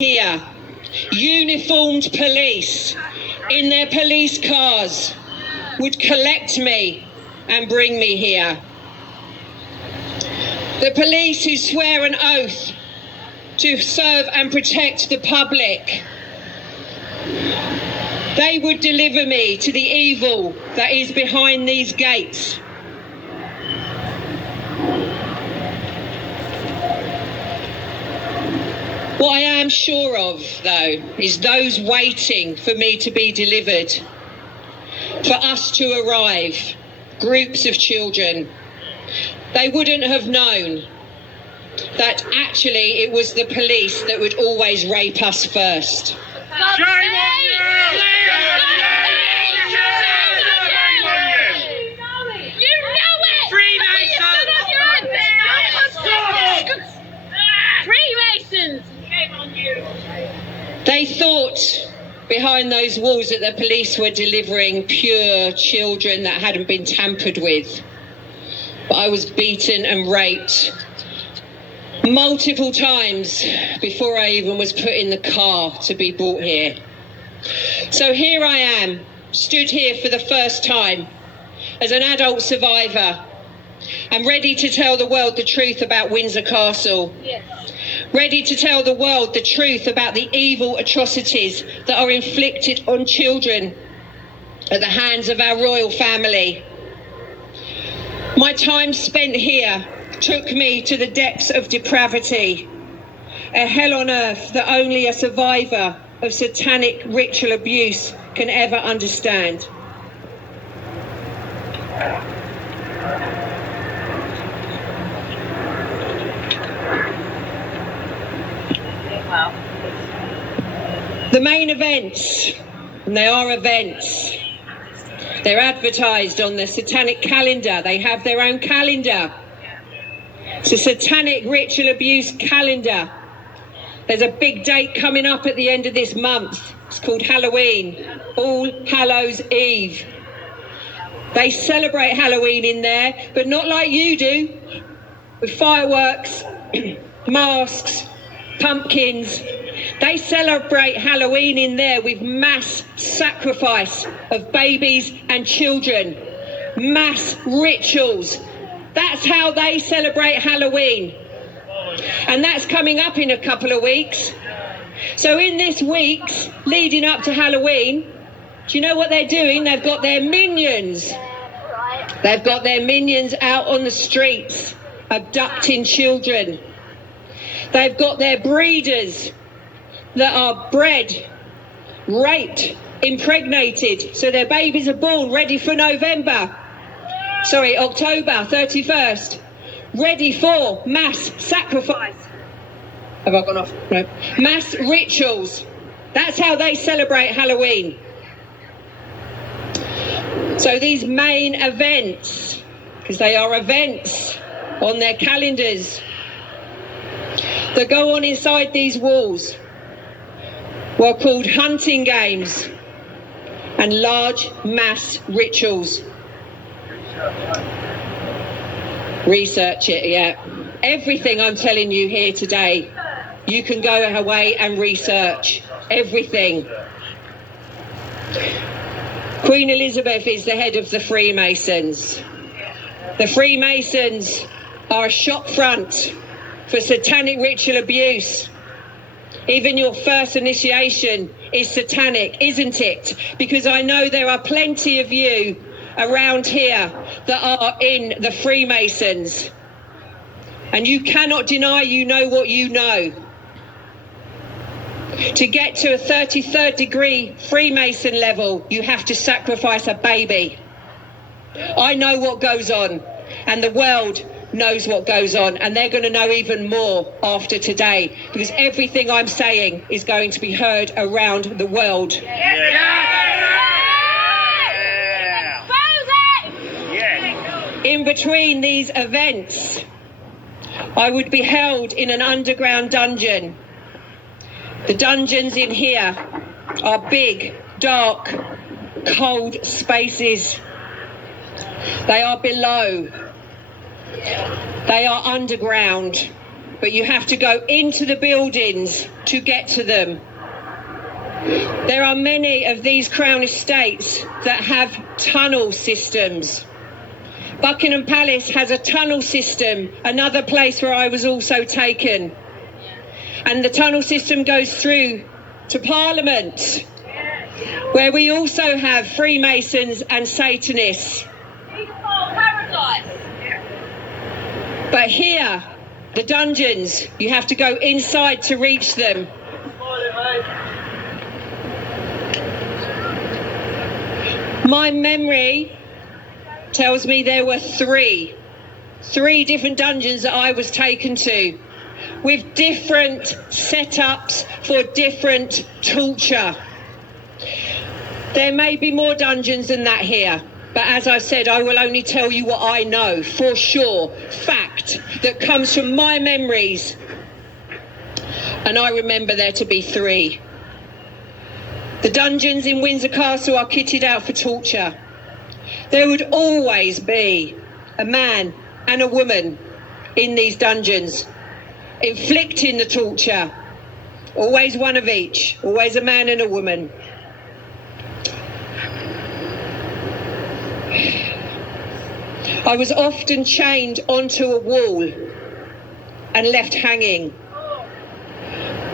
Here, uniformed police in their police cars would collect me and bring me here. The police who swear an oath to serve and protect the public, they would deliver me to the evil that is behind these gates. What I am sure of, though, is those waiting for me to be delivered, for us to arrive, groups of children, they wouldn't have known that actually it was the police that would always rape us first. Shame on you! They thought behind those walls that the police were delivering pure children that hadn't been tampered with. But I was beaten and raped multiple times before I even was put in the car to be brought here. So here I am, stood here for the first time as an adult survivor and ready to tell the world the truth about Windsor Castle. Yes. Ready to tell the world the truth about the evil atrocities that are inflicted on children at the hands of our royal family. My time spent here took me to the depths of depravity, a hell on earth that only a survivor of satanic ritual abuse can ever understand. The main events, and they are events, they're advertised on the satanic calendar. They have their own calendar. It's a satanic ritual abuse calendar. There's a big date coming up at the end of this month. It's called Halloween, All Hallows Eve. They celebrate Halloween in there, but not like you do, with fireworks, masks, pumpkins. They celebrate Halloween in there with mass sacrifice of babies and children, mass rituals. That's how they celebrate Halloween. And that's coming up in a couple of weeks. So in this week's leading up to Halloween, do you know what they're doing? They've got their minions. They've got their minions out on the streets, abducting children. They've got their breeders that are bred, raped, impregnated, so their babies are born ready for October 31st, ready for mass sacrifice. Have I gone off? No. Mass rituals. That's how they celebrate Halloween. So these main events, because they are events on their calendars, that go on inside these walls, were called hunting games and large mass rituals. Research it, yeah. Everything I'm telling you here today, you can go away and research. Everything. Queen Elizabeth is the head of the Freemasons. The Freemasons are a shop front for satanic ritual abuse. Even your first initiation is satanic, isn't it? Because I know there are plenty of you around here that are in the Freemasons. And you cannot deny you know what you know. To get to a 33rd degree Freemason level, you have to sacrifice a baby. I know what goes on, and the world knows what goes on, and they're going to know even more after today, because everything I'm saying is going to be heard around the world. In between these events, I would be held in an underground dungeon. The dungeons in here are big, dark, cold spaces. They are below. They are underground. but you have to go into the buildings to get to them. There are many of these Crown estates that have tunnel systems. Buckingham Palace has a tunnel system, another place where I was also taken. And the tunnel system goes through to Parliament, where we also have Freemasons and Satanists. But here, the dungeons, you have to go inside to reach them. My memory tells me there were three different dungeons that I was taken to, with different setups for different torture. There may be more dungeons than that here, but as I said, I will only tell you what I know for sure, fact, that comes from my memories. And I remember there to be three. The dungeons in Windsor Castle are kitted out for torture. There would always be a man and a woman in these dungeons, inflicting the torture. Always one of each, always a man and a woman. I was often chained onto a wall and left hanging.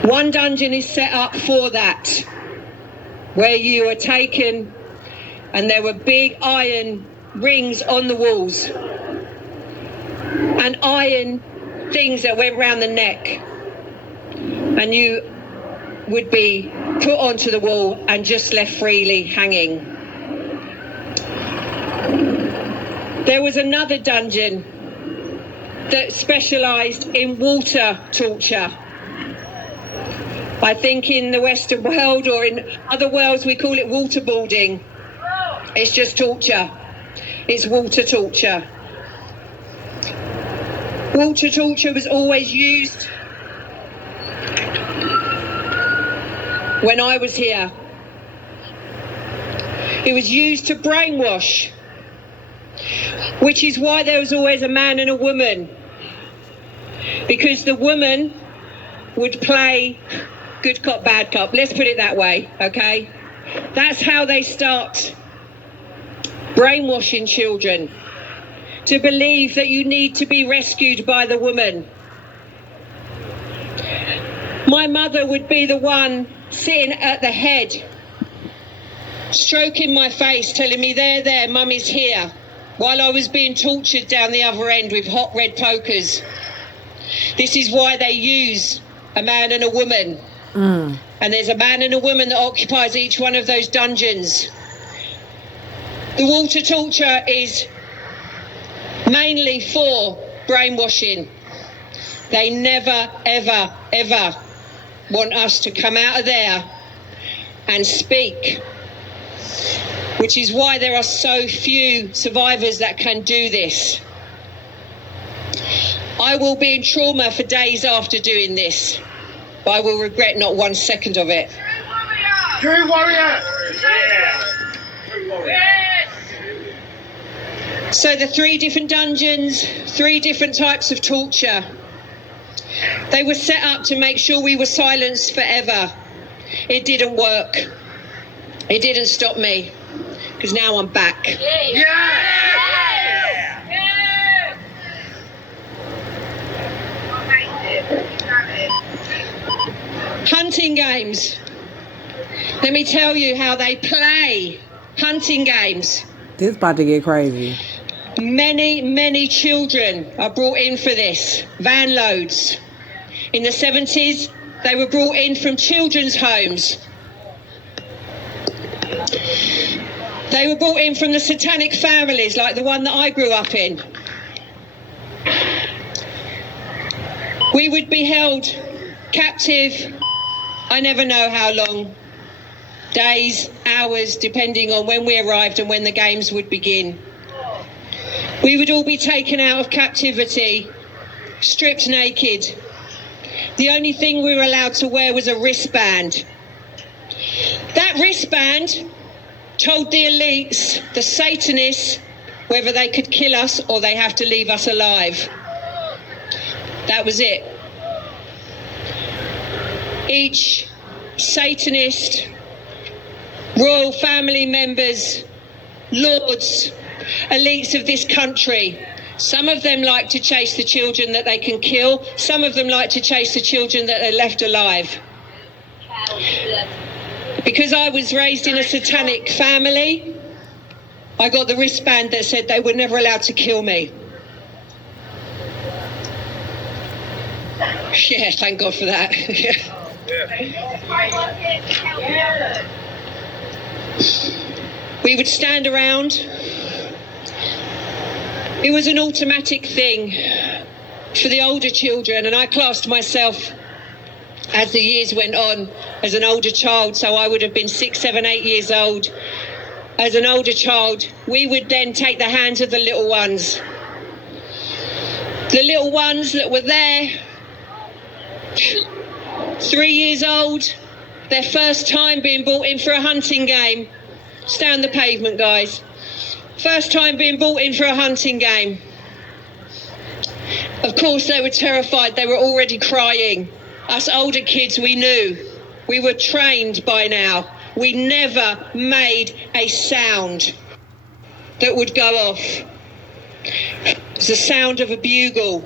One dungeon is set up for that, where you are taken and there were big iron rings on the walls and iron things that went round the neck, and you would be put onto the wall and just left freely hanging. There was another dungeon that specialised in water torture. I think in the Western world, or in other worlds, we call it waterboarding. It's just torture. It's water torture. Water torture was always used when I was here. It was used to brainwash, which is why there was always a man and a woman, because the woman would play good cop, bad cop. Let's put it that way, okay? That's how they start brainwashing children to believe that you need to be rescued by the woman. My mother would be the one sitting at the head, stroking my face, telling me, there, mummy's here, while I was being tortured down the other end with hot red pokers. This is why they use a man and a woman. And there's a man and a woman that occupies each one of those dungeons. The water torture is mainly for brainwashing. They never, ever, ever want us to come out of there and speak, which is why there are so few survivors that can do this. I will be in trauma for days after doing this, but I will regret not 1 second of it. True warrior! Yeah! True warrior. So the 3 different dungeons, 3 different types of torture. They were set up to make sure we were silenced forever. It didn't work. It didn't stop me, because now I'm back. Yeah! Hunting games. Let me tell you how they play hunting games. This about to get crazy. Many children are brought in for this, van loads. In the 70s, they were brought in from children's homes. They were brought in from the satanic families, like the one that I grew up in. We would be held captive, I never know how long, days, hours, depending on when we arrived and when the games would begin. We would all be taken out of captivity, stripped naked. The only thing we were allowed to wear was a wristband. That wristband told the elites, the Satanists, whether they could kill us or they have to leave us alive. That was it. each Satanist, royal family members, lords, elites of this country. Some of them like to chase the children that they can kill. Some of them like to chase the children that are left alive. Because I was raised in a satanic family, I got the wristband that said they were never allowed to kill me. Yeah, thank God for that. We would stand around. It was an automatic thing for the older children, and I classed myself, as the years went on, as an older child, so I would have been 6, 7, 8 years old. As an older child, we would then take the hands of the little ones. The little ones that were there, 3 years old, their first time being brought in for a hunting game. Stay on the pavement, guys. First time being brought in for a hunting game. Of course, they were terrified. They were already crying. Us older kids, we knew. We were trained by now. We never made a sound that would go off. It's the sound of a bugle.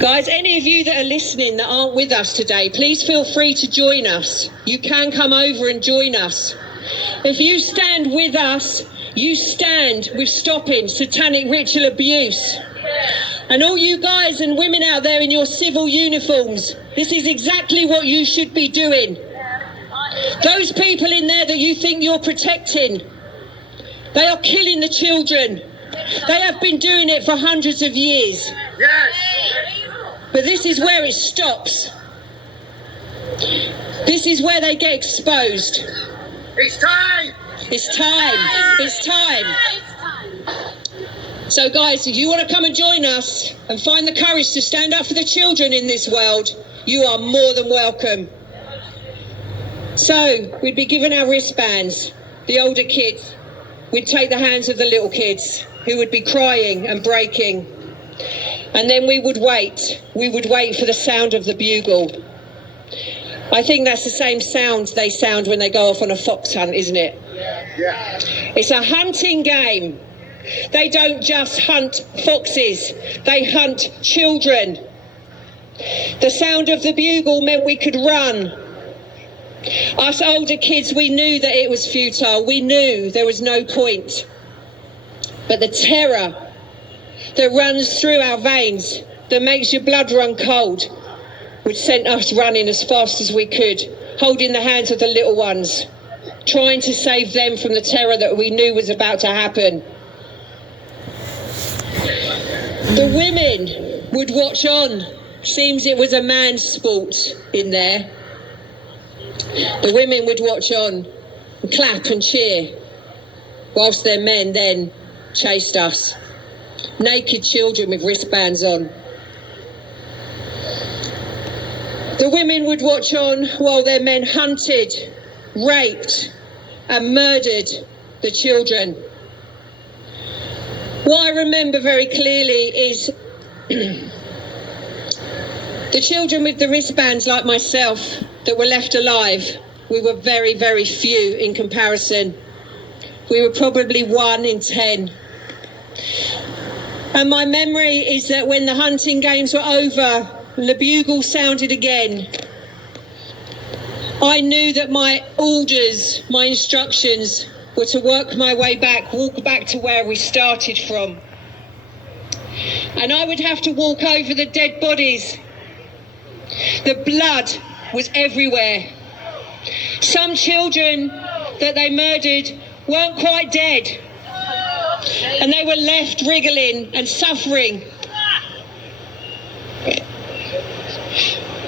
Guys, any of you that are listening that aren't with us today, please feel free to join us. You can come over and join us. If you stand with us, you stand with stopping satanic ritual abuse. And all you guys and women out there in your civil uniforms, this is exactly what you should be doing. Those people in there that you think you're protecting, they are killing the children. They have been doing it for hundreds of years. Yes. But this is where it stops. This is where they get exposed. It's time. It's time. It's time. So guys, if you want to come and join us and find the courage to stand up for the children in this world, you are more than welcome. So we'd be given our wristbands, the older kids. We'd take the hands of the little kids who would be crying and breaking. And then we would wait. We would wait for the sound of the bugle. I think that's the same sound they sound when they go off on a fox hunt, isn't it? Yeah. It's a hunting game. They don't just hunt foxes, they hunt children. The sound of the bugle meant we could run. Us older kids, we knew that it was futile. We knew there was no point. But the terror that runs through our veins, that makes your blood run cold, which sent us running as fast as we could, holding the hands of the little ones, trying to save them from the terror that we knew was about to happen. The women would watch on. Seems it was a man's sport in there. The women would watch on and clap and cheer, whilst their men then chased us. Naked children with wristbands on. The women would watch on while their men hunted, raped and murdered the children. What I remember very clearly is the children with the wristbands like myself that were left alive. We were very, very few in comparison. We were probably 1 in 10. And my memory is that when the hunting games were over, and the bugle sounded again, I knew that my orders, my instructions, were to work my way back, walk back to where we started from. And I would have to walk over the dead bodies. The blood was everywhere. Some children that they murdered weren't quite dead, and they were left wriggling and suffering.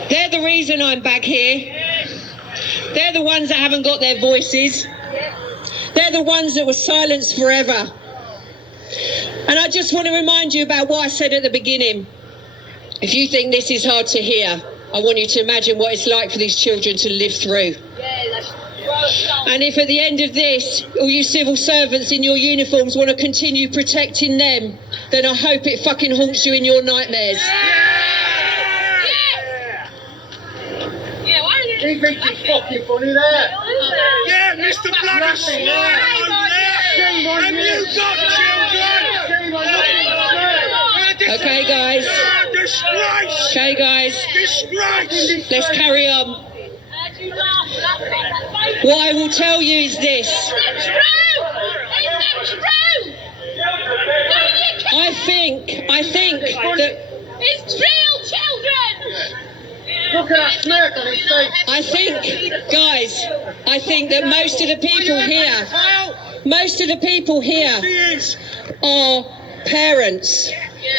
They're the reason I'm back here. They're the ones that haven't got their voices. They're the ones that were silenced forever. And I just want to remind you about what I said at the beginning. If you think this is hard to hear, I want you to imagine what it's like for these children to live through. And if at the end of this, all you civil servants in your uniforms want to continue protecting them, then I hope it fucking haunts you in your nightmares. He thinks he's fucking funny there. Yeah, Mr. Bloody Smart over there. Have you got children? Shame on you. Okay, guys. Disgrace! Okay, guys. Disgrace! Let's carry on. What I will tell you is this. I think that It's real children! Look at that smirk on his face. I think that most of the people here She is. are parents.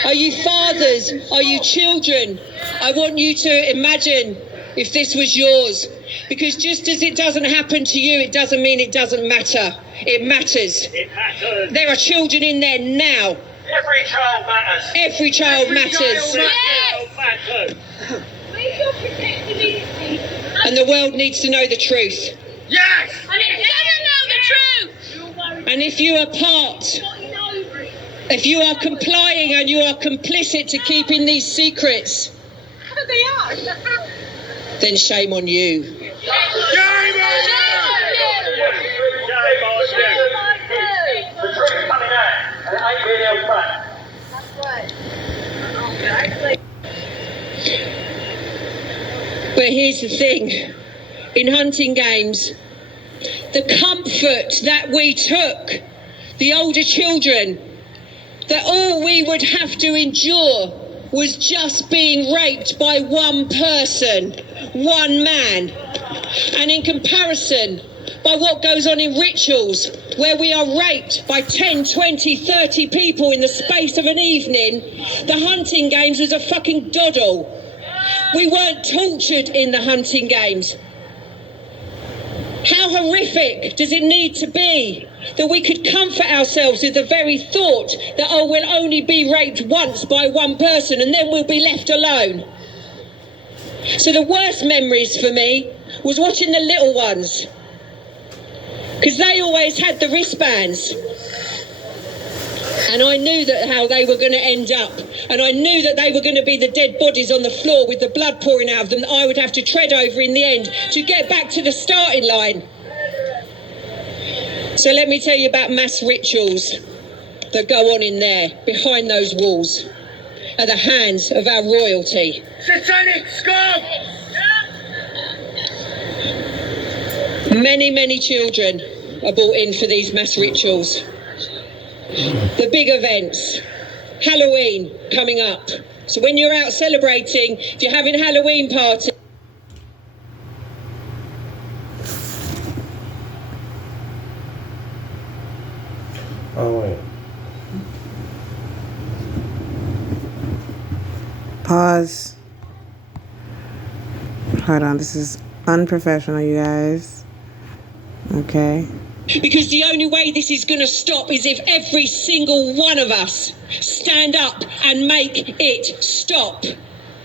Are you fathers? Are you children? I want you to imagine if this was yours. Because just as it doesn't happen to you, it doesn't mean it doesn't matter. It matters. It matters. There are children in there now. Every child matters. Every child matters. Every child matters. We should protect the community. And the world needs to know the truth. Yes! And it doesn't know the truth! And if you are if you are complying and you are complicit to keeping these secrets, They are. then shame on you. Shame on you! Shame on you! The truth's coming out, and it ain't really held back. But here's the thing. In hunting games, the comfort that we took, the older children, that all we would have to endure was just being raped by one person, one man. And in comparison, by what goes on in rituals, where we are raped by 10, 20, 30 people in the space of an evening, the hunting games was a fucking doddle. We weren't tortured in the hunting games. How horrific does it need to be that we could comfort ourselves with the very thought that, oh, we'll only be raped once by one person and then we'll be left alone? So the worst memories for me was watching the little ones, because they always had the wristbands. And I knew that how they were going to end up. And I knew that they were going to be the dead bodies on the floor with the blood pouring out of them that I would have to tread over in the end to get back to the starting line. So let me tell you about mass rituals that go on in there, behind those walls, at the hands of our royalty. Satanic scum! Many, many children are brought in for these mass rituals. The big events, Halloween coming up. So when you're out celebrating, if you're having a Halloween party, Oh, wait. Pause. Hold on, this is unprofessional, you guys. Okay. because the only way this is going to stop is if every single one of us stand up and make it stop.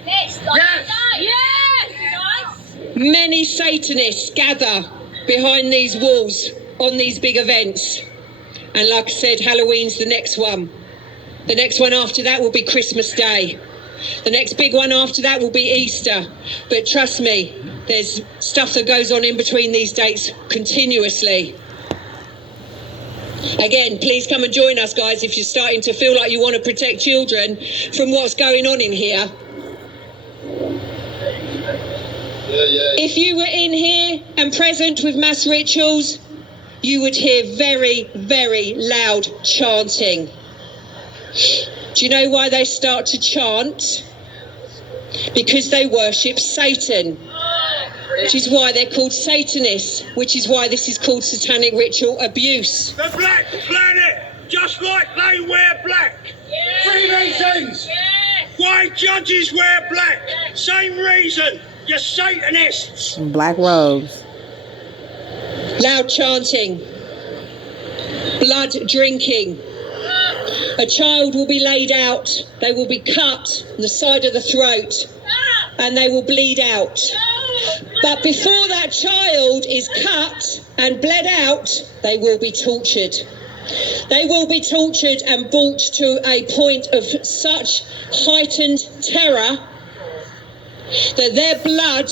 Yes! Yes! Yes! Many Satanists gather behind these walls on these big events. And like I said, Halloween's the next one. The next one after that will be Christmas Day. The next big one after that will be Easter. But trust me, there's stuff that goes on in between these dates continuously. Again, please come and join us, guys, if you're starting to feel like you want to protect children from what's going on in here. If you were in here and present with mass rituals, you would hear very, very loud chanting. Do you know why they start to chant? Because they worship Satan, which is why they're called Satanists, which is why this is called satanic ritual abuse. The Black Planet, just like they wear black. Freemasons! Why judges wear black? Same reason. You're Satanists. Black robes. Loud chanting, blood drinking. A child will be laid out, they will be cut on the side of the throat, and they will bleed out. But before that child is cut and bled out, they will be tortured. They will be tortured and brought to a point of such heightened terror that their blood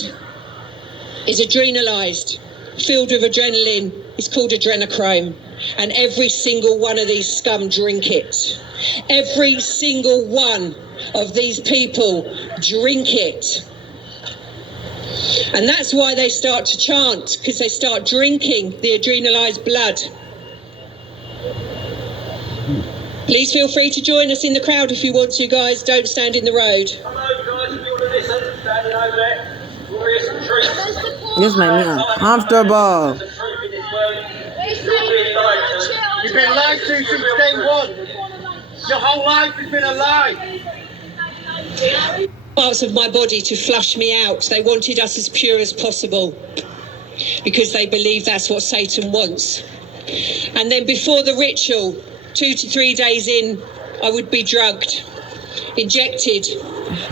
is adrenalised, filled with adrenaline. It's called adrenochrome. And every single one of these scum drink it. Every single one of these people drink it. And that's why they start to chant, because they start drinking the adrenalised blood. Please feel free to join us in the crowd if you want to, guys. Don't stand in the road. Hello guys, if you want to listen, standing over there. Glorious and truth. This made me uncomfortable. The truth in this world. You're being lied to. You've been lied to since day one. Your whole life has been a lie. Parts of my body to flush me out. They wanted us as pure as possible because they believe that's what Satan wants. And then before the ritual, 2 to 3 days in, I would be drugged, injected,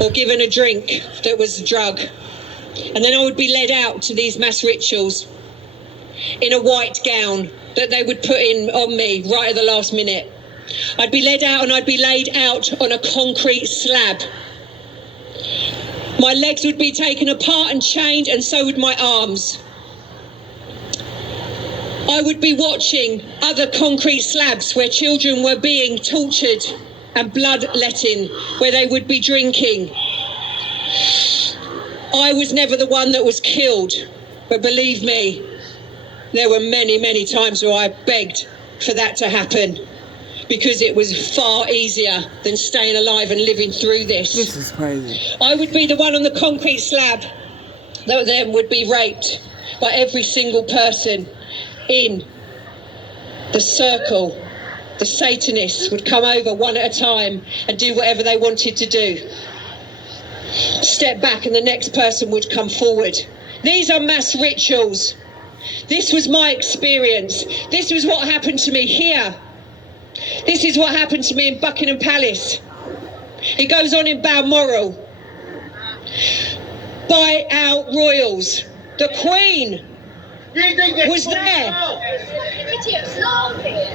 or given a drink that was a drug. And then I would be led out to these mass rituals in a white gown that they would put in on me right at the last minute. I'd be led out and I'd be laid out on a concrete slab. My legs would be taken apart and chained, and so would my arms. I would be watching other concrete slabs where children were being tortured and bloodletting, where they would be drinking. I was never the one that was killed, but believe me, there were many, many times where I begged for that to happen, because it was far easier than staying alive and living through this. This is crazy. I would be the one on the concrete slab that then would be raped by every single person in the circle. The Satanists would come over one at a time and do whatever they wanted to do. Step back and the next person would come forward. These are mass rituals. This was my experience. This was what happened to me here. This is what happened to me in Buckingham Palace. It goes on in Balmoral. By our royals. The Queen You think it's was there. funny? Idiots laughing.